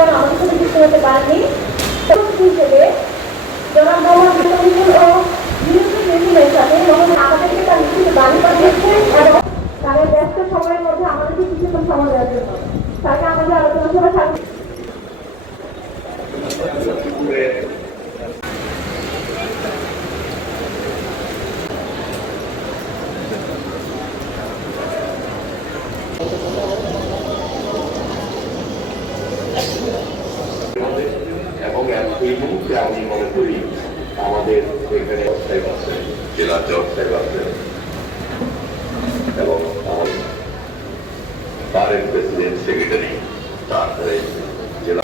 যেমন আমাদের সাথে যুক্ত হতে পারেনি হিসেবে জনাব ও সাথে আমাদেরকে তার লিখিত বাণী পাঠিয়েছেন এবং তাদের ব্যস্ত সময়ের মধ্যে আমাদেরকে কিছুক্ষণ সময় দেওয়ার জন্য তাকে আমাদের আলোচনা সভা স্বাগত। এবং এই মুহূর্তে আমি মনে করি আমাদের এখানে অস্থায়ী আছে, জেলার যে অস্থায়ী আছে এবং তারের প্রেসিডেন্ট সেক্রেটারি, তারপরে জেলা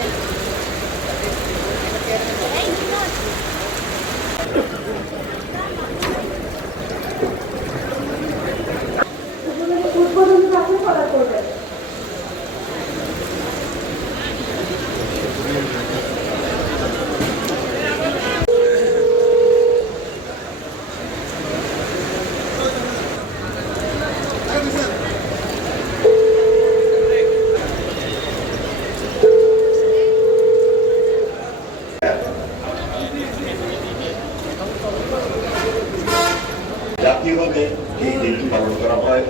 জাতীয়ভাবে এই দিনটি পালন করা হয়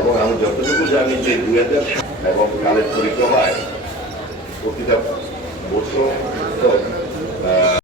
এবং আমি যতটুকু জানি যে 2000 এবং কালের পরিক্রমায় প্রতিটা বছর